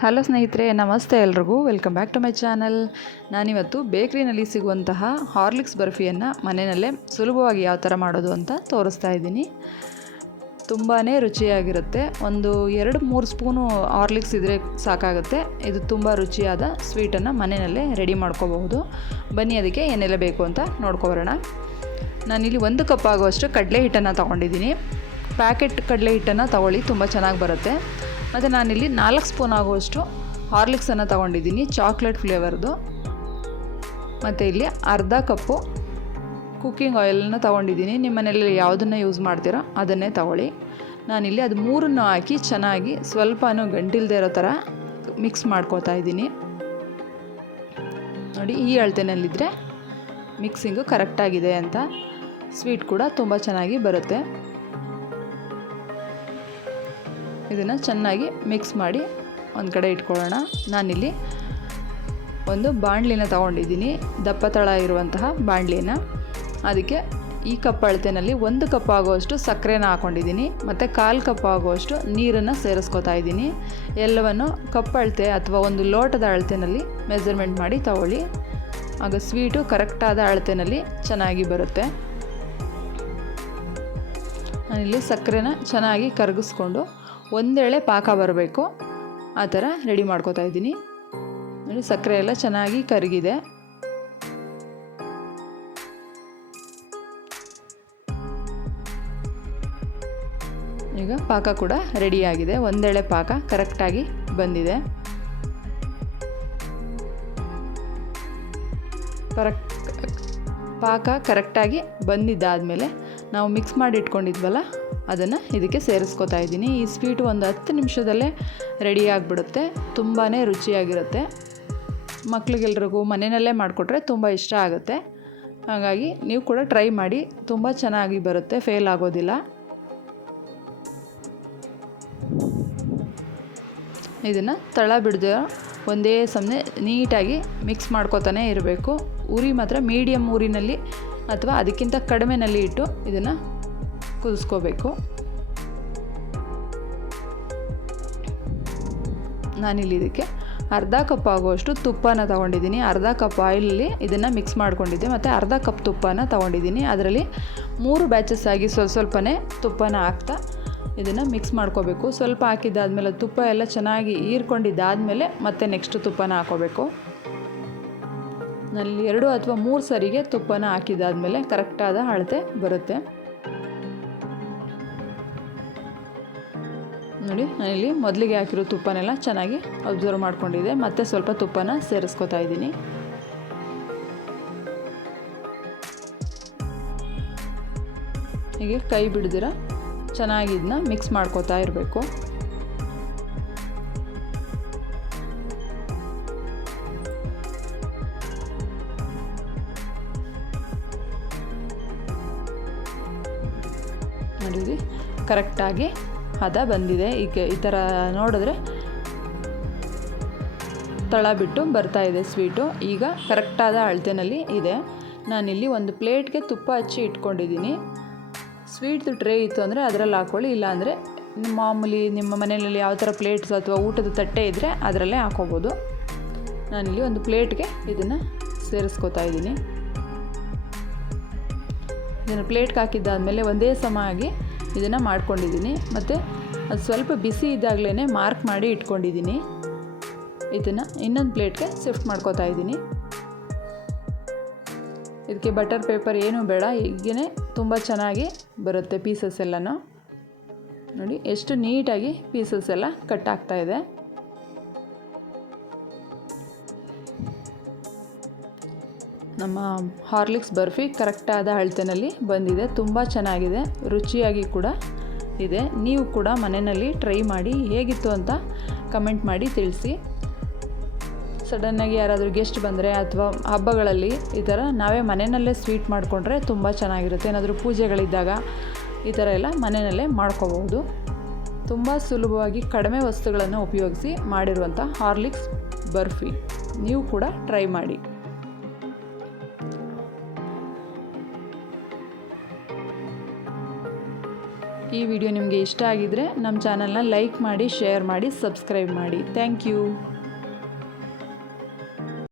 Hello ಸ್ನೇಹಿತರೆ, ನಮಸ್ತೆ ಎಲ್ರಿಗೂ. Welcome back to my channel ನಾನಿವತ್ತು ಬೇಕ್ರಿನಲ್ಲಿ ಸಿಗುವಂತಹ ಹಾರ್ಲಿಕ್ಸ್ ಬರ್ಫಿಯನ್ನು ಮನೆಯಲ್ಲೇ ಸುಲಭವಾಗಿ ಯಾವ ಥರ ಮಾಡೋದು ಅಂತ ತೋರಿಸ್ತಾ ಇದ್ದೀನಿ. ತುಂಬಾ ರುಚಿಯಾಗಿರುತ್ತೆ. ಒಂದು ಎರಡು ಮೂರು ಸ್ಪೂನು ಹಾರ್ಲಿಕ್ಸ್ ಇದ್ದರೆ ಸಾಕಾಗುತ್ತೆ. ಇದು ತುಂಬ ರುಚಿಯಾದ ಸ್ವೀಟನ್ನು ಮನೆಯಲ್ಲೇ ರೆಡಿ ಮಾಡ್ಕೋಬಹುದು. ಬನ್ನಿ, ಅದಕ್ಕೆ ಏನೆಲ್ಲ ಬೇಕು ಅಂತ ನೋಡ್ಕೊಬರೋಣ. ನಾನಿಲ್ಲಿ ಒಂದು ಕಪ್ ಆಗುವಷ್ಟು ಕಡಲೆ ಹಿಟ್ಟನ್ನು ತೊಗೊಂಡಿದ್ದೀನಿ. ಪ್ಯಾಕೆಟ್ ಕಡಲೆ ಹಿಟ್ಟನ್ನು ತಗೊಳ್ಳಿ, ತುಂಬ ಚೆನ್ನಾಗಿ ಬರುತ್ತೆ. ಮತ್ತು ನಾನಿಲ್ಲಿ ನಾಲ್ಕು ಸ್ಪೂನ್ ಆಗುವಷ್ಟು ಹಾರ್ಲಿಕ್ಸನ್ನು ತೊಗೊಂಡಿದ್ದೀನಿ, ಚಾಕ್ಲೇಟ್ ಫ್ಲೇವರ್ದು. ಮತ್ತು ಇಲ್ಲಿ ಅರ್ಧ ಕಪ್ಪು ಕುಕ್ಕಿಂಗ್ ಆಯಿಲನ್ನು ತೊಗೊಂಡಿದ್ದೀನಿ. ನಿಮ್ಮ ಮನೇಲಿ ಯಾವುದನ್ನು ಯೂಸ್ ಮಾಡ್ತೀರೋ ಅದನ್ನೇ ತಗೊಳ್ಳಿ. ನಾನಿಲ್ಲಿ ಅದು ಮೂರನ್ನು ಹಾಕಿ ಚೆನ್ನಾಗಿ ಸ್ವಲ್ಪನೂ ಗಂಟಿಲ್ದೇ ಇರೋ ಥರ ಮಿಕ್ಸ್ ಮಾಡ್ಕೋತಾ ಇದ್ದೀನಿ. ನೋಡಿ, ಈ ಅಳತೆನಲ್ಲಿದ್ದರೆ ಮಿಕ್ಸಿಂಗು ಕರೆಕ್ಟಾಗಿದೆ ಅಂತ. ಸ್ವೀಟ್ ಕೂಡ ತುಂಬ ಚೆನ್ನಾಗಿ ಬರುತ್ತೆ. ಇದನ್ನು ಚೆನ್ನಾಗಿ ಮಿಕ್ಸ್ ಮಾಡಿ ಒಂದು ಕಡೆ ಇಟ್ಕೊಳ್ಳೋಣ. ನಾನಿಲ್ಲಿ ಒಂದು ಬಾಣಲಿನ ತಗೊಂಡಿದ್ದೀನಿ. ದಪ್ಪ ತಳ ಇರುವಂತಹ ಬಾಣಲಿನ. ಅದಕ್ಕೆ ಈ ಕಪ್ ಅಳತೆನಲ್ಲಿ ಒಂದು ಕಪ್ ಆಗುವಷ್ಟು ಸಕ್ಕರೆನ ಹಾಕ್ಕೊಂಡಿದ್ದೀನಿ ಮತ್ತು ಕಾಲು ಕಪ್ ಆಗುವಷ್ಟು ನೀರನ್ನು ಸೇರಿಸ್ಕೊತಾ ಇದ್ದೀನಿ. ಎಲ್ಲವನ್ನು ಕಪ್ ಅಳತೆ ಅಥವಾ ಒಂದು ಲೋಟದ ಅಳತೆನಲ್ಲಿ ಮೆಜರ್ಮೆಂಟ್ ಮಾಡಿ ತಗೊಳ್ಳಿ. ಆಗ ಸ್ವೀಟು ಕರೆಕ್ಟಾದ ಅಳತೆನಲ್ಲಿ ಚೆನ್ನಾಗಿ ಬರುತ್ತೆ. ನಾನಿಲ್ಲಿ ಸಕ್ಕರೆನ ಚೆನ್ನಾಗಿ ಕರಗಿಸ್ಕೊಂಡು ಒಂದೇಳೆ ಪಾಕ ಬರಬೇಕು. ಆ ಥರ ರೆಡಿ ಮಾಡ್ಕೋತಾ ಇದ್ದೀನಿ. ನೋಡಿ, ಸಕ್ಕರೆ ಎಲ್ಲ ಚೆನ್ನಾಗಿ ಕರಗಿದೆ. ಈಗ ಪಾಕ ಕೂಡ ರೆಡಿಯಾಗಿದೆ ಒಂದೇಳೆ ಪಾಕ ಕರೆಕ್ಟಾಗಿ ಬಂದಿದೆ. ಕರೆಕ್ಟ್ ಪಾಕ ಕರೆಕ್ಟಾಗಿ ಬಂದಿದ್ದಾದಮೇಲೆ ನಾವು ಮಿಕ್ಸ್ ಮಾಡಿ ಇಟ್ಕೊಂಡಿದ್ವಲ್ಲ ಅದನ್ನು ಇದಕ್ಕೆ ಸೇರಿಸ್ಕೋತಾ ಇದ್ದೀನಿ. ಈ ಸ್ವೀಟು ಒಂದು ಹತ್ತು ನಿಮಿಷದಲ್ಲೇ ರೆಡಿ ಆಗಿಬಿಡುತ್ತೆ. ತುಂಬಾ ರುಚಿಯಾಗಿರುತ್ತೆ. ಮಕ್ಳಿಗೆಲ್ರಿಗೂ ಮನೆಯಲ್ಲೇ ಮಾಡಿಕೊಟ್ರೆ ತುಂಬ ಇಷ್ಟ ಆಗುತ್ತೆ. ಹಾಗಾಗಿ ನೀವು ಕೂಡ ಟ್ರೈ ಮಾಡಿ. ತುಂಬ ಚೆನ್ನಾಗಿ ಬರುತ್ತೆ. ಫೇಲ್ ಆಗೋದಿಲ್ಲ. ಇದನ್ನು ತಳ ಬಿಡದೆ ಒಂದೇ ಸಮನೆ ನೀಟಾಗಿ ಮಿಕ್ಸ್ ಮಾಡ್ಕೋತಾನೆ ಇರಬೇಕು. ಉರಿ ಮಾತ್ರ ಮೀಡಿಯಮ್ ಉರಿನಲ್ಲಿ ಅಥವಾ ಅದಕ್ಕಿಂತ ಕಡಿಮೆನಲ್ಲಿ ಇಟ್ಟು ಇದನ್ನು ಕುದಿಸ್ಕೋಬೇಕು. ನಾನಿಲ್ಲಿ ಇದಕ್ಕೆ ಅರ್ಧ ಕಪ್ ಆಗುವಷ್ಟು ತುಪ್ಪನ ತೊಗೊಂಡಿದ್ದೀನಿ. ಅರ್ಧ ಕಪ್ ಆಯಿಲಲ್ಲಿ ಇದನ್ನು ಮಿಕ್ಸ್ ಮಾಡ್ಕೊಂಡಿದ್ದೆ. ಮತ್ತು ಅರ್ಧ ಕಪ್ ತುಪ್ಪನ ತೊಗೊಂಡಿದ್ದೀನಿ. ಅದರಲ್ಲಿ ಮೂರು ಬ್ಯಾಚಸ್ ಆಗಿ ಸ್ವಲ್ಪ ಸ್ವಲ್ಪನೇ ತುಪ್ಪನ ಹಾಕ್ತಾ ಇದನ್ನು ಮಿಕ್ಸ್ ಮಾಡ್ಕೋಬೇಕು. ಸ್ವಲ್ಪ ಹಾಕಿದ್ದಾದಮೇಲೆ ತುಪ್ಪ ಎಲ್ಲ ಚೆನ್ನಾಗಿ ಹೀರ್ಕೊಂಡಿದ್ದಾದಮೇಲೆ ಮತ್ತೆ ನೆಕ್ಸ್ಟ್ ತುಪ್ಪನ ಹಾಕೋಬೇಕು. ನಲ್ಲಿ ಎರಡು ಅಥವಾ ಮೂರು ಸರಿಗೆ ತುಪ್ಪನ ಹಾಕಿದ್ದಾದಮೇಲೆ ಕರೆಕ್ಟಾದ ಅಳತೆ ಬರುತ್ತೆ. ನೋಡಿ, ನಾನಿಲ್ಲಿ ಮೊದಲಿಗೆ ಹಾಕಿರೋ ತುಪ್ಪನೆಲ್ಲ ಚೆನ್ನಾಗಿ ಅಬ್ಸರ್ವ್ ಮಾಡ್ಕೊಂಡಿದ್ದೆ. ಮತ್ತೆ ಸ್ವಲ್ಪ ತುಪ್ಪನ ಸೇರಿಸ್ಕೊತಾ ಇದ್ದೀನಿ. ಹೀಗೆ ಕೈ ಬಿಡ್ದಿರ, ಚೆನ್ನಾಗಿ ಇದನ್ನ ಮಿಕ್ಸ್ ಮಾಡ್ಕೋತಾ ಇರಬೇಕು. ನೋಡಿ ಕರೆಕ್ಟಾಗಿ ಹದ ಬಂದಿದೆ. ಈಗ ಈ ಥರ ನೋಡಿದ್ರೆ ತಳ ಬಿಟ್ಟು ಬರ್ತಾ ಇದೆ ಸ್ವೀಟು. ಈಗ ಕರೆಕ್ಟಾದ ಅಳತೆನಲ್ಲಿ ಇದೆ. ನಾನಿಲ್ಲಿ ಒಂದು ಪ್ಲೇಟ್ಗೆ ತುಪ್ಪ ಹಚ್ಚಿ ಇಟ್ಕೊಂಡಿದ್ದೀನಿ. ಸ್ವೀಟ್ದು ಟ್ರೇ ಇತ್ತು ಅಂದರೆ ಅದರಲ್ಲಿ ಹಾಕ್ಕೊಳ್ಳಿ ಇಲ್ಲಾಂದರೆ ಮಾಮೂಲಿ ನಿಮ್ಮ ಮನೆಯಲ್ಲಿ ಯಾವ ಥರ ಪ್ಲೇಟ್ಸ್ ಅಥವಾ ಊಟದ ತಟ್ಟೆ ಇದ್ದರೆ ಅದರಲ್ಲೇ ಹಾಕೋಬೋದು. ನಾನಿಲ್ಲಿ ಒಂದು ಪ್ಲೇಟ್ಗೆ ಇದನ್ನು ಸೇರಿಸ್ಕೋತಾ ಇದ್ದೀನಿ. ಇದನ್ನು ಪ್ಲೇಟ್ಗೆ ಹಾಕಿದ್ದಾದಮೇಲೆ ಒಂದೇ ಸಮ ಆಗಿ ಇದನ್ನು ಮಾಡ್ಕೊಂಡಿದ್ದೀನಿ. ಮತ್ತು ಅದು ಸ್ವಲ್ಪ ಬಿಸಿ ಇದ್ದಾಗಲೇ ಮಾರ್ಕ್ ಮಾಡಿ ಇಟ್ಕೊಂಡಿದ್ದೀನಿ. ಇದನ್ನು ಇನ್ನೊಂದು ಪ್ಲೇಟ್ಗೆ ಶಿಫ್ಟ್ ಮಾಡ್ಕೋತಾ ಇದ್ದೀನಿ. ಇದಕ್ಕೆ ಬಟರ್ ಪೇಪರ್ ಏನೂ ಬೇಡ. ಹೀಗೇ ತುಂಬ ಚೆನ್ನಾಗಿ ಬರುತ್ತೆ ಪೀಸಸ್ ಎಲ್ಲನೂ. ನೋಡಿ, ಎಷ್ಟು ನೀಟಾಗಿ ಪೀಸಸ್ ಎಲ್ಲ ಕಟ್ ಆಗ್ತಾ ನಮ್ಮ ಹಾರ್ಲಿಕ್ಸ್ ಬರ್ಫಿ ಕರೆಕ್ಟಾದ ಅಳತೆನಲ್ಲಿ ಬಂದಿದೆ. ತುಂಬ ಚೆನ್ನಾಗಿದೆ. ರುಚಿಯಾಗಿ ಕೂಡ ಇದೆ. ನೀವು ಕೂಡ ಮನೆಯಲ್ಲಿ ಟ್ರೈ ಮಾಡಿ ಹೇಗಿತ್ತು ಅಂತ ಕಮೆಂಟ್ ಮಾಡಿ ತಿಳಿಸಿ. ಸಡನ್ನಾಗಿ ಯಾರಾದರೂ ಗೆಸ್ಟ್ ಬಂದರೆ ಅಥವಾ ಹಬ್ಬಗಳಲ್ಲಿ ಈ ಥರ ನಾವೇ ಮನೆಯಲ್ಲೇ ಸ್ವೀಟ್ ಮಾಡಿಕೊಂಡ್ರೆ ತುಂಬ ಚೆನ್ನಾಗಿರುತ್ತೆ. ಏನಾದರೂ ಪೂಜೆಗಳಿದ್ದಾಗ ಈ ಥರ ಎಲ್ಲ ಮನೆಯಲ್ಲೇ ಮಾಡ್ಕೋಬಹುದು. ತುಂಬ ಸುಲಭವಾಗಿ ಕಡಿಮೆ ವಸ್ತುಗಳನ್ನು ಉಪಯೋಗಿಸಿ ಮಾಡಿರುವಂಥ ಹಾರ್ಲಿಕ್ಸ್ ಬರ್ಫಿ ನೀವು ಕೂಡ ಟ್ರೈ ಮಾಡಿ. ಈ ವಿಡಿಯೋ ನಿಮಗೆ ಇಷ್ಟ ಆಗಿದ್ದರೆ ನಮ್ಮ ಚಾನಲ್ನ ಲೈಕ್ ಮಾಡಿ, ಶೇರ್ ಮಾಡಿ, ಸಬ್ಸ್ಕ್ರೈಬ್ ಮಾಡಿ. Thank you.